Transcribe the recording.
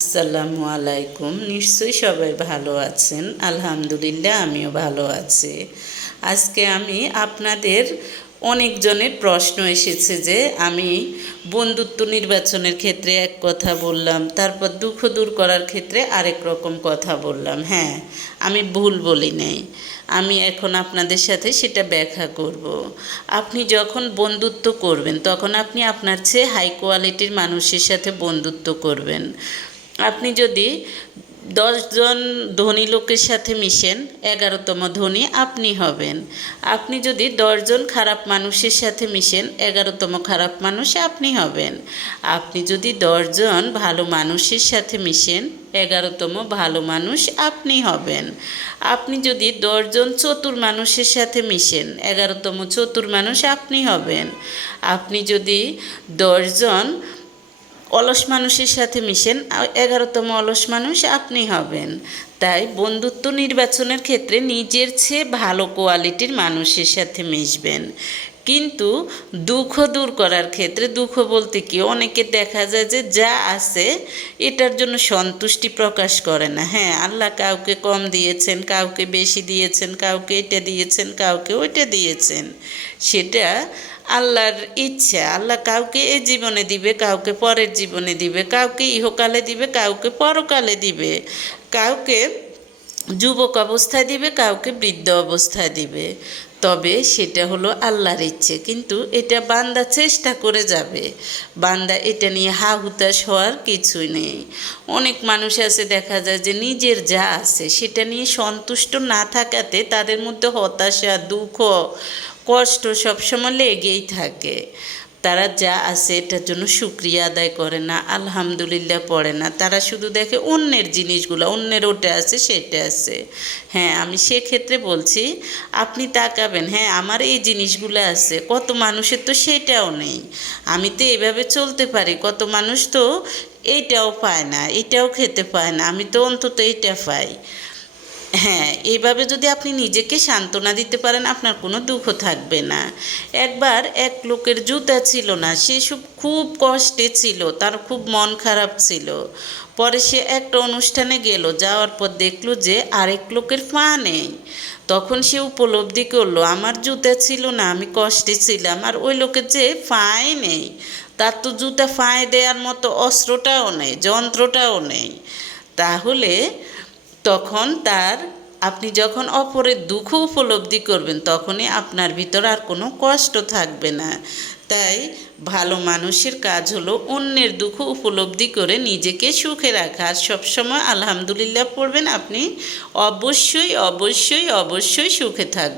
আসসালামু আলাইকুম। নিশ্চয়ই সবাই ভালো আছেন। আলহামদুলিল্লাহ, আমিও ভালো আছি। আজকে আমি আপনাদের অনেকজনের প্রশ্ন এসেছে যে, আমি বন্ধুত্ব নির্বাচনের ক্ষেত্রে এক কথা বললাম, তারপর দুঃখ দূর করার ক্ষেত্রে আরেক রকম কথা বললাম। হ্যাঁ আমি ভুল বলি নাই। আমি এখন আপনাদের সাথে সেটা ব্যাখ্যা করব। আপনি যখন বন্ধুত্ব করবেন, তখন আপনি আপনার চেয়ে হাই কোয়ালিটির মানুষের সাথে বন্ধুত্ব করবেন। আপনি যদি দশজন ধনী লোকের সাথে মিশেন, এগারোতম ধনী আপনি হবেন। আপনি যদি দশজন খারাপ মানুষের সাথে মিশেন, এগারোতম খারাপ মানুষ আপনি হবেন। আপনি যদি দশজন ভালো মানুষের সাথে মিশেন, এগারোতম ভালো মানুষ আপনি হবেন। আপনি যদি দশজন চতুর মানুষের সাথে মিশেন, এগারোতম চতুর মানুষ আপনি হবেন। আপনি যদি দশজন অলস মানুষের সাথে মিশেন এগারোতম অলস মানুষ আপনি হবেন। তাই বন্ধুত্ব নির্বাচনের ক্ষেত্রে নিজের চেয়ে ভালো কোয়ালিটির মানুষের সাথে মিশবেন। কিন্তু দুঃখ দূর করার ক্ষেত্রে, দুঃখ বলতে কি, অনেকে দেখা যায় যে যা আছে এটার জন্য সন্তুষ্টি প্রকাশ করে না। হ্যাঁ আল্লাহ কাউকে কম দিয়েছেন, কাউকে বেশি দিয়েছেন, কাউকে এটা দিয়েছেন, কাউকে ওইটা দিয়েছেন। সেটা আল্লাহর ইচ্ছা। আল্লাহ কাউকে এ জীবনে দিবে, কাউকে পরের জীবনে দিবে, কাউকে ইহকালে দিবে, কাউকে পরকালে দিবে। কাউকে যুবক অবস্থায় দিবে, কাউকে বৃদ্ধ অবস্থায় দিবে। তবে সেটা হলো আল্লাহর ইচ্ছে। কিন্তু এটা বান্দা চেষ্টা করে যাবে। বান্দা এটা নিয়ে হা হুতাশ হওয়ার কিছুই নেই। অনেক মানুষ আছে, দেখা যায় যে নিজের যা আছে সেটা নিয়ে সন্তুষ্ট না থাকাতে তাদের মধ্যে হতাশা, দুঃখ, কষ্ট সবসময় লেগেই থাকে। তারা যা আছে এটার জন্য সুক্রিয়া আদায় করে না, আলহামদুলিল্লাহ পড়ে না। তারা শুধু দেখে অন্যের জিনিসগুলো, অন্যের ওটা আছে, সেটা আছে। হ্যাঁ আমি সেক্ষেত্রে বলছি, আপনি তাকাবেন হ্যাঁ আমার এই জিনিসগুলো আছে, কত মানুষের তো সেটাও নেই। আমি তো এভাবে চলতে পারি, কত মানুষ তো এইটাও পায় না, এটাও খেতে পায় না, আমি তো অন্তত এইটা পাই। হ্যাঁ এইভাবে যদি আপনি নিজেকে সান্ত্বনা দিতে পারেন, আপনার কোনো দুঃখ থাকবে না। একবার এক লোকের জুতা ছিল না, সে সব খুব কষ্টে ছিল, তার খুব মন খারাপ ছিল। পরে সে একটা অনুষ্ঠানে গেল, যাওয়ার পর দেখল যে আরেক লোকের পা নেই। তখন সে উপলব্ধি করল, আমার জুতা ছিল না, আমি কষ্টে ছিলাম, আর ওই লোকের যে পায়ে নেই, তার তো জুতা ফাঁয়ে দেওয়ার মতো অস্ত্রটাও নেই, যন্ত্রটাও নেই। তাহলে তখন তার, আপনি যখন অপরের দুঃখ উপলব্ধি করবেন, তখনই আপনার ভিতর আর কোনো কষ্ট থাকবে না। তাই ভালো মানুষের কাজ হলো অন্যের দুঃখ উপলব্ধি করে নিজেকে সুখে রাখা। আর সবসময় আলহামদুলিল্লাহ পড়বেন আপনি, অবশ্যই অবশ্যই অবশ্যই সুখে থাকবেন।